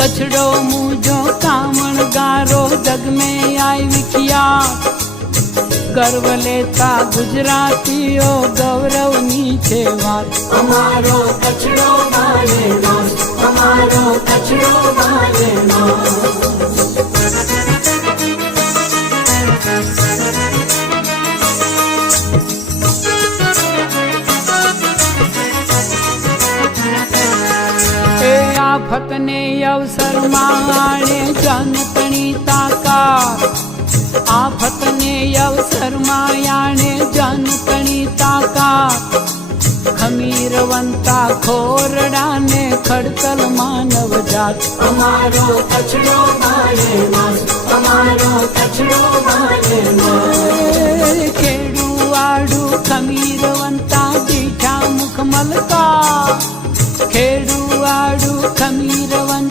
कछड़ो मुझो कामण गारो जग में आई विखिया गर्व लेता गुजरातीओ गौरव नीचे वात हमारो कछड़ो मारे नास हमारो कछड़ो मारे नास आफत ने अवसर माणे जनतणी ताकार आफत ने अवसर मायाणे जनतणी ताकार खमीरवंता खोरडा ने खड़कल मानव जात हमारो कछड़ो मारे नास हमारो कछड़ो मारे नास खेडू आडू खमीरवंता दीठा मुख मलका खेडू आडू खमीरवंता